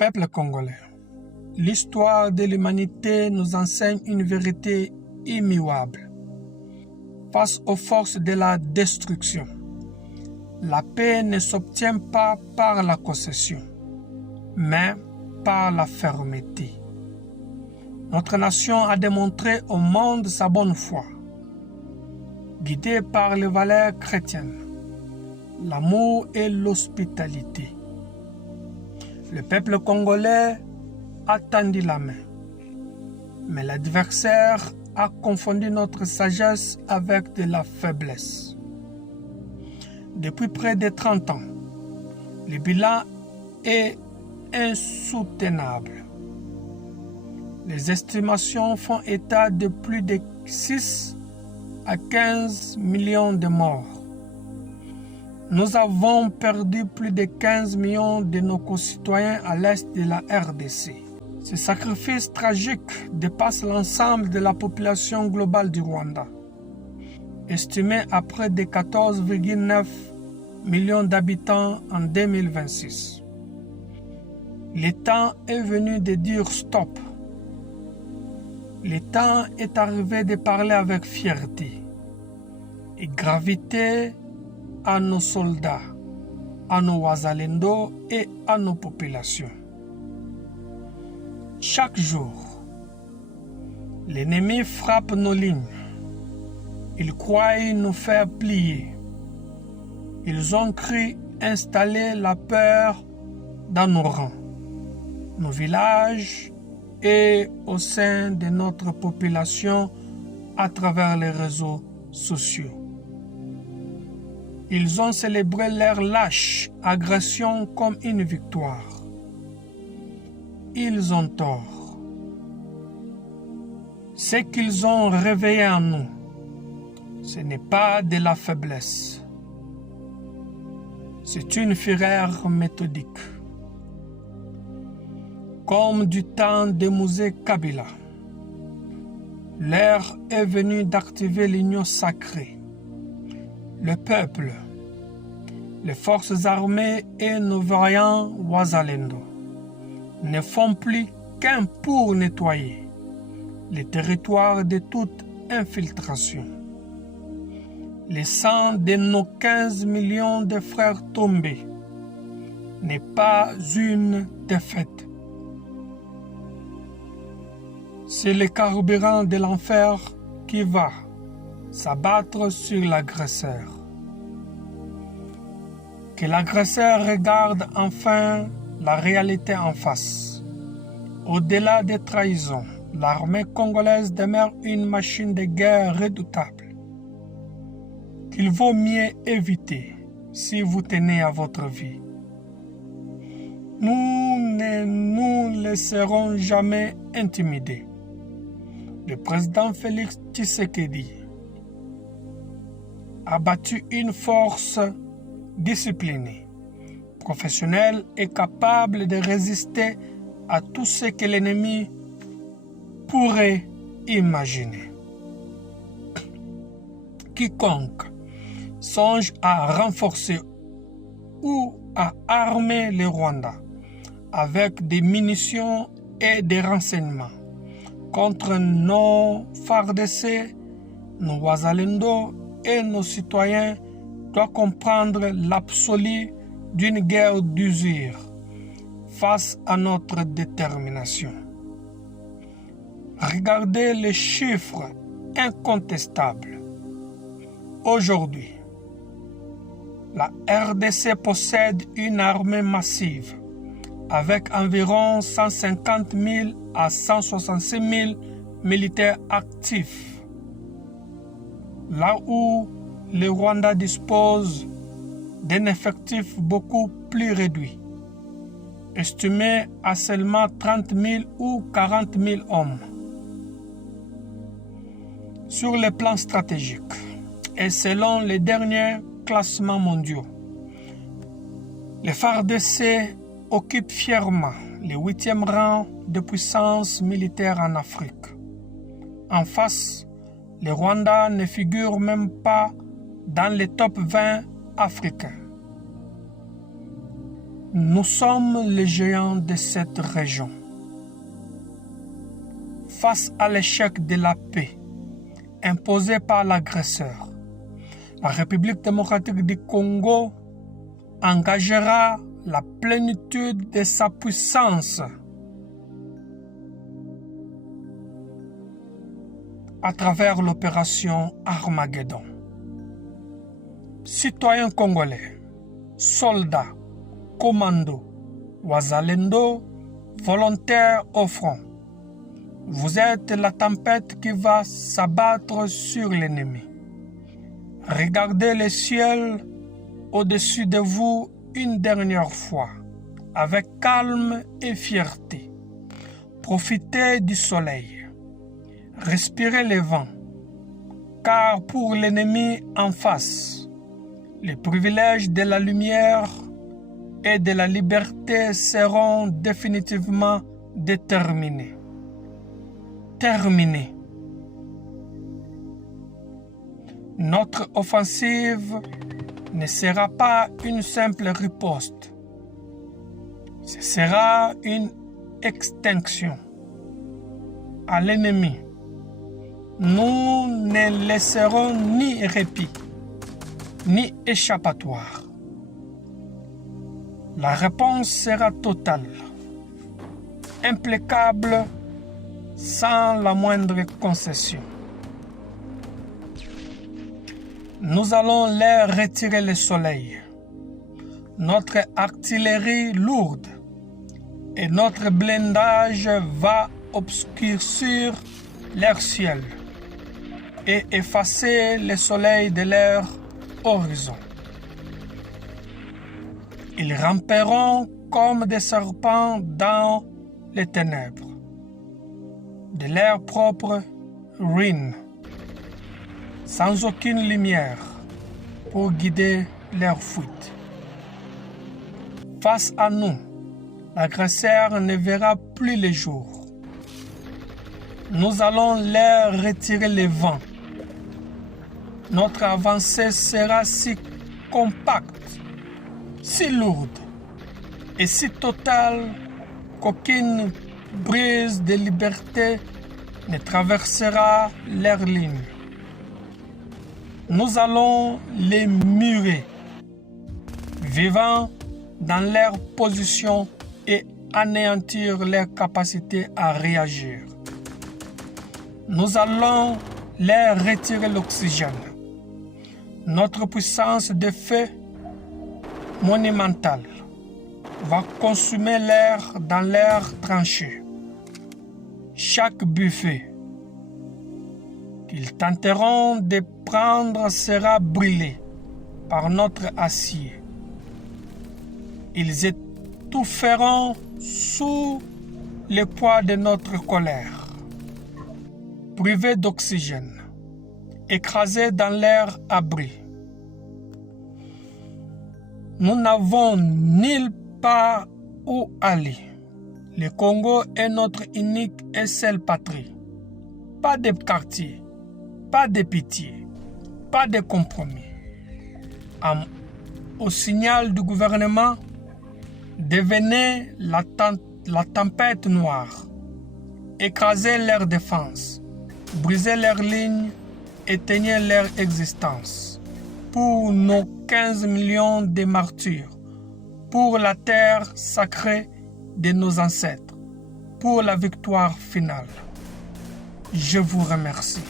Peuple congolais, l'histoire de l'humanité nous enseigne une vérité immuable. Face aux forces de la destruction, la paix ne s'obtient pas par la concession, mais par la fermeté. Notre nation a démontré au monde sa bonne foi, guidée par les valeurs chrétiennes, l'amour et l'hospitalité. Le peuple congolais a tendu la main, mais l'adversaire a confondu notre sagesse avec de la faiblesse. Depuis près de 30 ans, le bilan est insoutenable. Les estimations font état de plus de 6 à 15 millions de morts. Nous avons perdu plus de 15 millions de nos concitoyens à l'est de la RDC. Ce sacrifice tragique dépasse l'ensemble de la population globale du Rwanda, estimée à près de 14,9 millions d'habitants en 2026. Le temps est venu de dire stop. Le temps est arrivé de parler avec fierté et gravité à nos soldats, à nos Wazalendo et à nos populations. Chaque jour, l'ennemi frappe nos lignes. Ils croient nous faire plier. Ils ont cru installer la peur dans nos rangs, nos villages et au sein de notre population à travers les réseaux sociaux. Ils ont célébré leur lâche agression comme une victoire. Ils ont tort. Ce qu'ils ont réveillé en nous, ce n'est pas de la faiblesse. C'est une fureur méthodique. Comme du temps de Mouzé Kabila, l'heure est venue d'activer l'union sacrée. Le peuple, les forces armées et nos variants Wazalendo ne font plus qu'un pour nettoyer les territoires de toute infiltration. Le sang de nos 15 millions de frères tombés n'est pas une défaite. C'est le carburant de l'enfer qui va s'abattre sur l'agresseur. Que l'agresseur regarde enfin la réalité en face. Au-delà des trahisons, l'armée congolaise demeure une machine de guerre redoutable qu'il vaut mieux éviter si vous tenez à votre vie. Nous ne nous laisserons jamais intimider. Le président Félix Tshisekedi a battu une force disciplinée, professionnelle et capable de résister à tout ce que l'ennemi pourrait imaginer. Quiconque songe à renforcer ou à armer le Rwanda avec des munitions et des renseignements contre nos FARDC, nos Wazalendo et nos citoyens doit comprendre l'absolu d'une guerre d'usure face à notre détermination. Regardez les chiffres incontestables. Aujourd'hui, la RDC possède une armée massive avec environ 150 000 à 166 000 militaires actifs, là où le Rwanda dispose d'un effectif beaucoup plus réduit, estimé à seulement 30 000 ou 40 000 hommes. Sur le plan stratégique et selon les derniers classements mondiaux, les FARDC occupent fièrement le 8e rang de puissance militaire en Afrique. En face, le Rwanda ne figure même pas. Dans les top 20 africains. Nous sommes les géants de cette région. Face à l'échec de la paix imposé par l'agresseur, la République démocratique du Congo engagera la plénitude de sa puissance à travers l'opération Armageddon. Citoyens congolais, soldats, commandos, wazalendo, volontaires au front, vous êtes la tempête qui va s'abattre sur l'ennemi. Regardez le ciel au-dessus de vous une dernière fois, avec calme et fierté. Profitez du soleil. Respirez le vent, car pour l'ennemi en face, les privilèges de la lumière et de la liberté seront définitivement déterminés. Terminés. Notre offensive ne sera pas une simple riposte. Ce sera une extinction à l'ennemi. Nous ne laisserons ni répit, ni échappatoire. La réponse sera totale, implacable, sans la moindre concession. Nous allons leur retirer le soleil, notre artillerie lourde et notre blindage va obscurcir leur ciel et effacer le soleil de leur horizon. Ils ramperont comme des serpents dans les ténèbres de leur propre ruine, sans aucune lumière pour guider leur fuite. Face à nous, l'agresseur ne verra plus le jour. Nous allons leur retirer le vent. Notre avancée sera si compacte, si lourde et si totale qu'aucune brise de liberté ne traversera leur ligne. Nous allons les murer, vivant dans leur position et anéantir leur capacité à réagir. Nous allons leur retirer l'oxygène. Notre puissance de feu monumentale va consumer l'air dans leurs tranchées. Chaque buffet qu'ils tenteront de prendre sera brûlé par notre acier. Ils étoufferont sous le poids de notre colère. Privés d'oxygène, écrasés dans leur abri. Nous n'avons nulle part où aller. Le Congo est notre unique et seule patrie. Pas de quartier, pas de pitié, pas de compromis. Au signal du gouvernement, devenez la tempête noire. Écrasez leur défense, brisez leurs lignes, éteignez leur existence. Pour nos 15 millions de martyrs, pour la terre sacrée de nos ancêtres, pour la victoire finale. Je vous remercie.